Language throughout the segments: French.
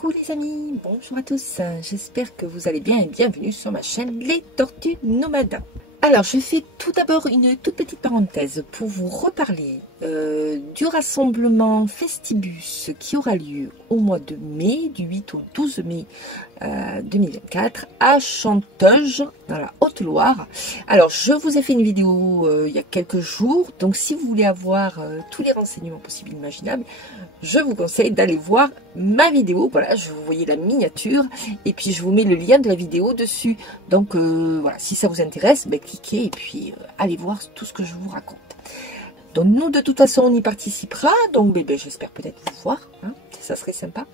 Coucou les amis, bonjour à tous, j'espère que vous allez bien et bienvenue sur ma chaîne Les Tortues Nomades. Alors je fais tout d'abord une toute petite parenthèse pour vous reparler du rassemblement Festibus qui aura lieu au mois de mai, du 8 au 12 mai 2024 à Chanteuge dans la Haute-Loire. Alors je vous ai fait une vidéo il y a quelques jours, donc si vous voulez avoir tous les renseignements possibles et imaginables, je vous conseille d'aller voir ma vidéo. Voilà, je vous voyez la miniature et puis je vous mets le lien de la vidéo dessus. Donc voilà, si ça vous intéresse, ben, cliquez et puis allez voir tout ce que je vous raconte. Donc nous de toute façon on y participera, donc ben, j'espère peut-être vous voir, hein, ça serait sympa.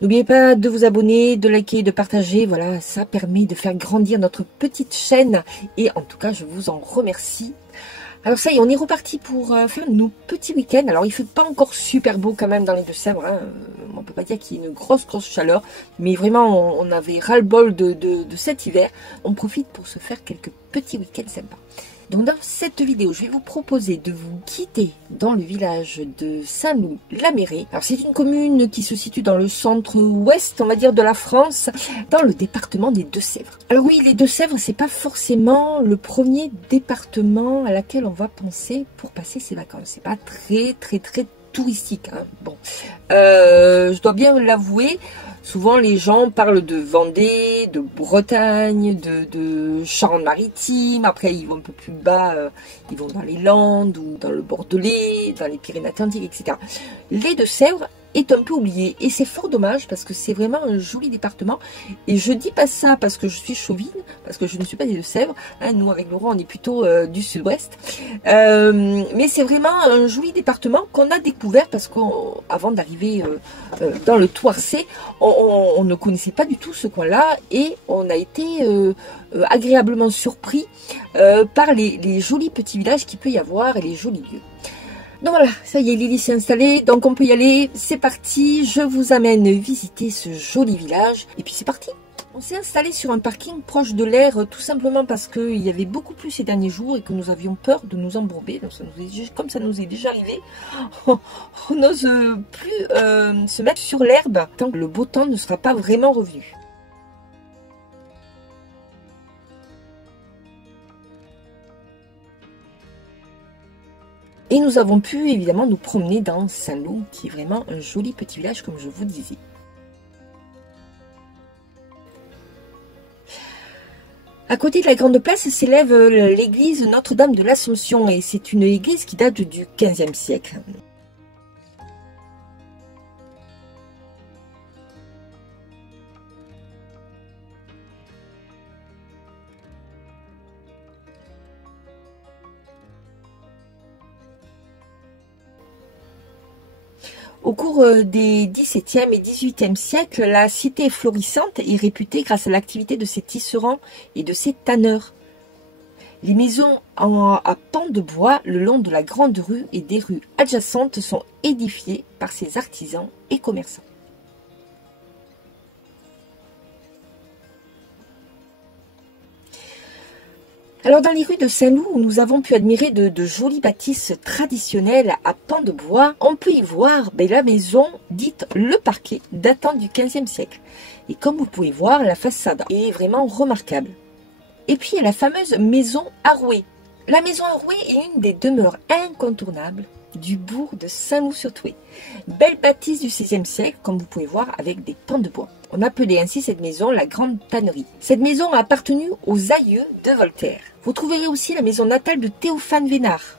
N'oubliez pas de vous abonner, de liker, de partager, voilà, ça permet de faire grandir notre petite chaîne et en tout cas je vous en remercie. Alors ça y est, on est reparti pour faire nos petits week-ends. Alors il fait pas encore super beau quand même dans les Deux-Sèvres, hein. On peut pas dire qu'il y ait une grosse chaleur, mais vraiment on avait ras-le-bol de cet hiver. On profite pour se faire quelques petits week-ends sympas. Donc dans cette vidéo, je vais vous proposer de vous quitter dans le village de Saint-Loup-la-Mérée. Alors c'est une commune qui se situe dans le centre-ouest, on va dire, de la France, dans le département des Deux-Sèvres. Alors oui, les Deux-Sèvres, c'est pas forcément le premier département à laquelle on va penser pour passer ses vacances. C'est pas très touristique, hein. Bon, je dois bien l'avouer. Souvent, les gens parlent de Vendée, de Bretagne, de Charente-Maritime. Après, ils vont un peu plus bas, ils vont dans les Landes ou dans le Bordelais, dans les Pyrénées-Atlantiques, etc. Les Deux-Sèvres est un peu oublié et c'est fort dommage parce que c'est vraiment un joli département. Et je dis pas ça parce que je suis chauvine, parce que je ne suis pas des Deux-Sèvres, hein, nous avec Laurent on est plutôt du sud-ouest, mais c'est vraiment un joli département qu'on a découvert parce qu'avant d'arriver dans le Thouarcé, on ne connaissait pas du tout ce coin-là et on a été agréablement surpris par les jolis petits villages qu'il peut y avoir et les jolis lieux. Donc voilà, ça y est, Lily s'est installée, donc on peut y aller, c'est parti, je vous amène visiter ce joli village, et puis c'est parti. On s'est installé sur un parking proche de l'air, tout simplement parce qu'il y avait beaucoup plus ces derniers jours et que nous avions peur de nous embourber, donc comme ça nous est déjà arrivé, on n'ose plus se mettre sur l'herbe tant que le beau temps ne sera pas vraiment revenu. Et nous avons pu évidemment nous promener dans Saint-Loup, qui est vraiment un joli petit village comme je vous disais. À côté de la grande place s'élève l'église Notre-Dame de l'Assomption et c'est une église qui date du XVe siècle. Au cours des XVIIe et XVIIIe siècles, la cité florissante est réputée grâce à l'activité de ses tisserands et de ses tanneurs. Les maisons à pans de bois le long de la grande rue et des rues adjacentes sont édifiées par ces artisans et commerçants. Alors dans les rues de Saint-Loup, où nous avons pu admirer de jolies bâtisses traditionnelles à pans de bois, on peut y voir la maison dite Le Parquet, datant du XVe siècle. Et comme vous pouvez voir, la façade est vraiment remarquable. Et puis il y a la fameuse maison Arouet. La maison Arouet est une des demeures incontournables du bourg de Saint-Loup-sur-Thouet. Belle bâtisse du XVIe siècle, comme vous pouvez voir, avec des pans de bois. On appelait ainsi cette maison la Grande Tannerie. Cette maison a appartenu aux aïeux de Voltaire. Vous trouverez aussi la maison natale de Théophane Vénard.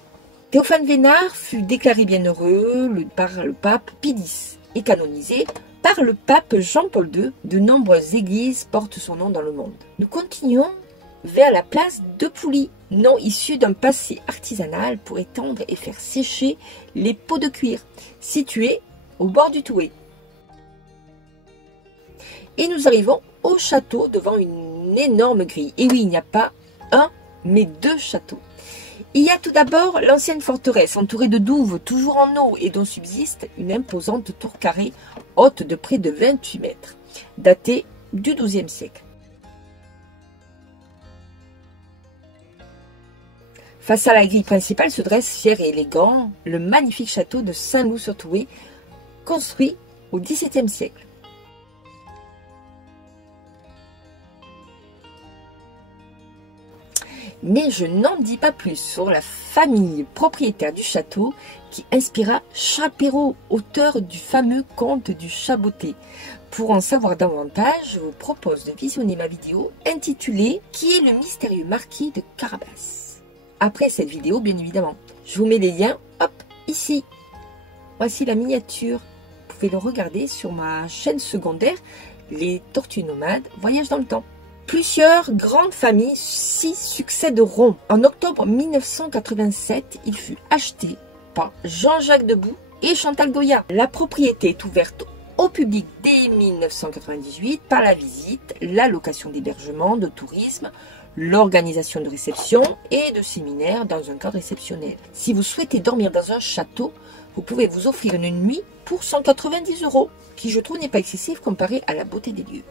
Théophane Vénard fut déclaré bienheureux par le pape Pie X et canonisé par le pape Jean-Paul II. De nombreuses églises portent son nom dans le monde. Nous continuons vers la place de Pouly, nom issu d'un passé artisanal pour étendre et faire sécher les pots de cuir, situés au bord du Thouet. Et nous arrivons au château devant une énorme grille. Et oui, il n'y a pas un, mais deux châteaux. Il y a tout d'abord l'ancienne forteresse, entourée de douves, toujours en eau, et dont subsiste une imposante tour carrée, haute de près de 28 mètres, datée du XIIe siècle. Face à la grille principale se dresse, fier et élégant, le magnifique château de Saint-Loup-sur-Thouet, construit au XVIIe siècle. Mais je n'en dis pas plus sur la famille propriétaire du château qui inspira Charles Perrault, auteur du fameux conte du chat botté. Pour en savoir davantage, je vous propose de visionner ma vidéo intitulée « Qui est le mystérieux marquis de Carabas ?» Après cette vidéo, bien évidemment. Je vous mets les liens, hop, ici. Voici la miniature. Vous pouvez le regarder sur ma chaîne secondaire, Les Tortues Nomades, Voyage dans le temps. Plusieurs grandes familles s'y succéderont. En octobre 1987, il fut acheté par Jean-Jacques Debout et Chantal Goya. La propriété est ouverte au public dès 1998 par la visite, la location d'hébergement, de tourisme, l'organisation de réceptions et de séminaires dans un cadre exceptionnel. Si vous souhaitez dormir dans un château, vous pouvez vous offrir une nuit pour 190 €, qui je trouve n'est pas excessif comparé à la beauté des lieux.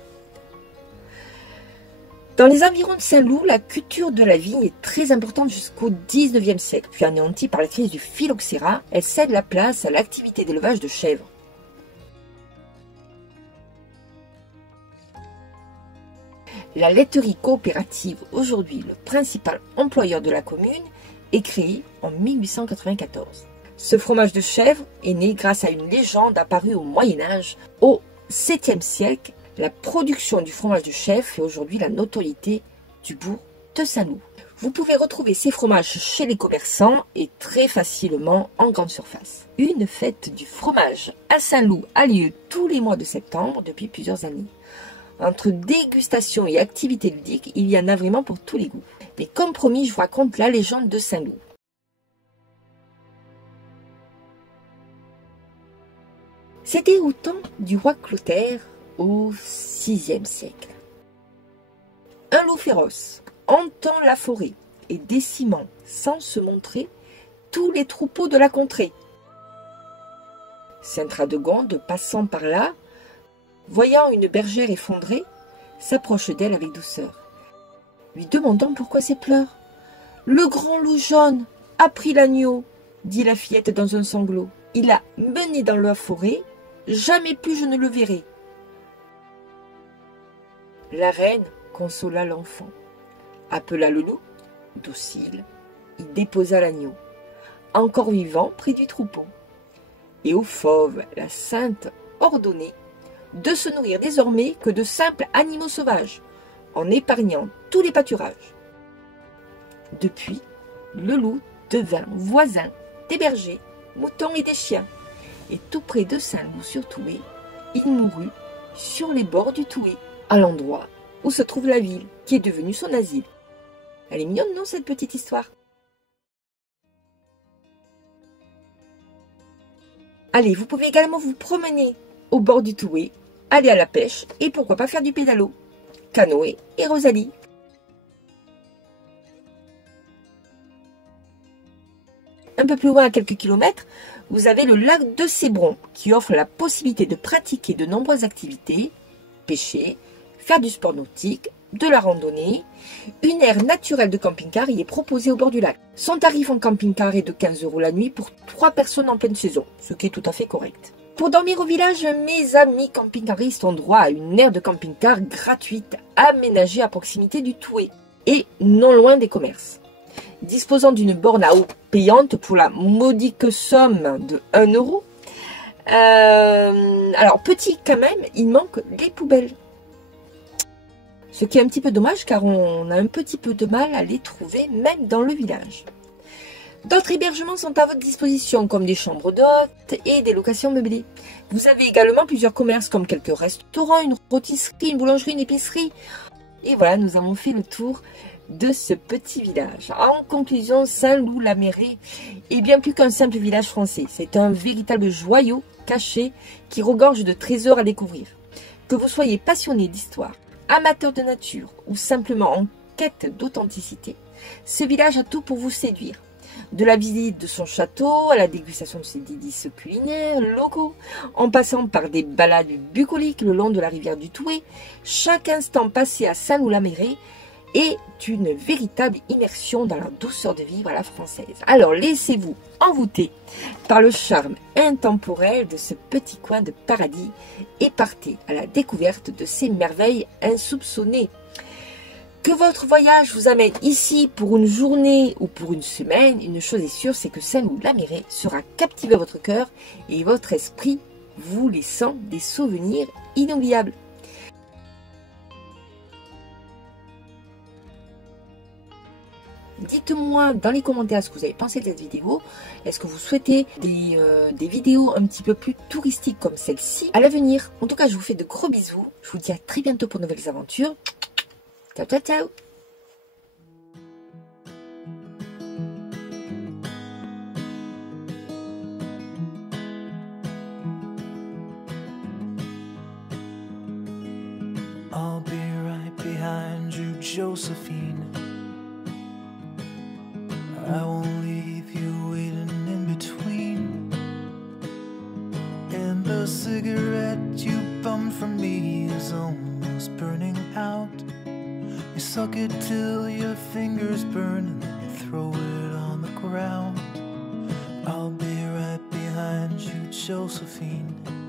Dans les environs de Saint-Loup, la culture de la vigne est très importante jusqu'au 19e siècle. Puis anéantie par la crise du phylloxéra, elle cède la place à l'activité d'élevage de chèvres. La laiterie coopérative, aujourd'hui le principal employeur de la commune, est créée en 1894. Ce fromage de chèvre est né grâce à une légende apparue au Moyen-Âge. Au 7e siècle, la production du fromage de chèvre fait aujourd'hui la notoriété du bourg de Saint-Loup. Vous pouvez retrouver ces fromages chez les commerçants et très facilement en grande surface. Une fête du fromage à Saint-Loup a lieu tous les mois de septembre depuis plusieurs années. Entre dégustation et activités ludiques, il y en a vraiment pour tous les goûts. Mais comme promis, je vous raconte la légende de Saint-Loup. C'était au temps du roi Clotaire, au VIe siècle. Un loup féroce entend la forêt et décimant, sans se montrer, tous les troupeaux de la contrée. Saint-Radegonde, passant par là, voyant une bergère effondrée, s'approche d'elle avec douceur, lui demandant pourquoi ses pleurs. « Le grand loup jaune a pris l'agneau, » dit la fillette dans un sanglot. « Il a mené dans la forêt, jamais plus je ne le verrai. » La reine consola l'enfant, appela le loup, docile, il déposa l'agneau, encore vivant près du troupeau, et aux fauves la sainte ordonnait de se nourrir désormais que de simples animaux sauvages, en épargnant tous les pâturages. Depuis, le loup devint voisin des bergers, moutons et des chiens, et tout près de Saint-Loup-sur-Thouet, il mourut sur les bords du Thouet, à l'endroit où se trouve la ville, qui est devenue son asile. Elle est mignonne, non, cette petite histoire? Allez, vous pouvez également vous promener au bord du Thouet, aller à la pêche et pourquoi pas faire du pédalo, canoë et Rosalie. Un peu plus loin, à quelques kilomètres, vous avez le lac de Cébron qui offre la possibilité de pratiquer de nombreuses activités, pêcher, faire du sport nautique, de la randonnée. Une aire naturelle de camping-car y est proposée au bord du lac. Son tarif en camping-car est de 15 € la nuit pour 3 personnes en pleine saison, ce qui est tout à fait correct. Pour dormir au village, mes amis camping-caristes ont droit à une aire de camping-car gratuite aménagée à proximité du Thouet et non loin des commerces. Disposant d'une borne à eau payante pour la modique somme de 1 €. Alors, petit quand même, il manque les poubelles. Ce qui est un petit peu dommage car on a un petit peu de mal à les trouver même dans le village. D'autres hébergements sont à votre disposition comme des chambres d'hôtes et des locations meublées. Vous avez également plusieurs commerces comme quelques restaurants, une rôtisserie, une boulangerie, une épicerie. Et voilà, nous avons fait le tour de ce petit village. En conclusion, Saint-Loup-la-Mairie est bien plus qu'un simple village français. C'est un véritable joyau caché qui regorge de trésors à découvrir. Que vous soyez passionné d'histoire, amateur de nature ou simplement en quête d'authenticité, ce village a tout pour vous séduire. De la visite de son château à la dégustation de ses délices culinaires locaux, en passant par des balades bucoliques le long de la rivière du Thouet, chaque instant passé à Saint-Loup-la-Mairie est une véritable immersion dans la douceur de vivre à la française. Alors laissez-vous envoûter par le charme intemporel de ce petit coin de paradis et partez à la découverte de ces merveilles insoupçonnées. Que votre voyage vous amène ici pour une journée ou pour une semaine, une chose est sûre, c'est que celle où la Mireille sera captiver votre cœur et votre esprit, vous laissant des souvenirs inoubliables. Dites-moi dans les commentaires ce que vous avez pensé de cette vidéo. Est-ce que vous souhaitez des vidéos un petit peu plus touristiques comme celle-ci à l'avenir? En tout cas, je vous fais de gros bisous. Je vous dis à très bientôt pour de nouvelles aventures. Ciao, ciao, ciao! I'll be right behind you, Josephine. I won't leave you waiting in between. And the cigarette you bummed from me is almost burning out. You suck it till your fingers burn and then you throw it on the ground. I'll be right behind you, Josephine.